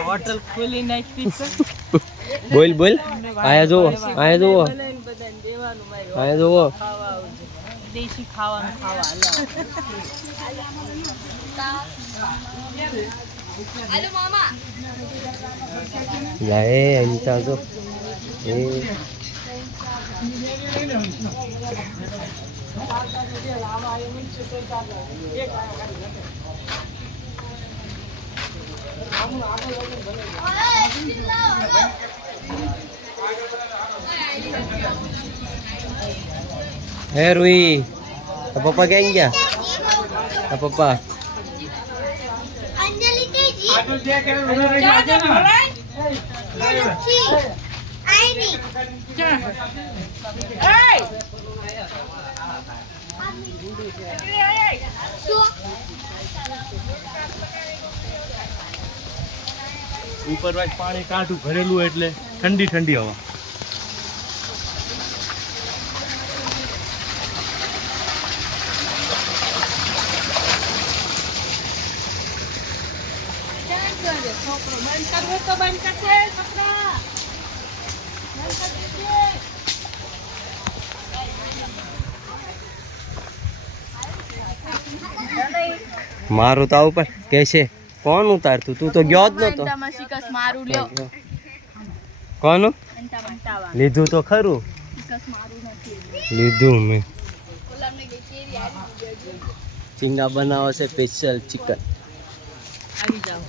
Hotel ખોલી નાખી છે. બોલ બોલ આયા જુઓ આયા જુઓ દેશી ખાવાનું ખાવા હાલો મામા લાએ અંતા જો એ હે રૂઈ તો પપ્પા ક્યાં ગયા પપ્પા અંજલિ તેજી ઉપર વાય પાણી કાઢું ભરેલું એટલે ઠંડી ઠંડી હવા. મારું તો આવું પણ કે છે કોણ ઉતારતું તું તો ગયો જ નતો મારું લ્યો કોનું લીધું તો ખરું લીધું મેં ચીંગા બનાવે છે સ્પેશિયલ ચિકન આવી જાવ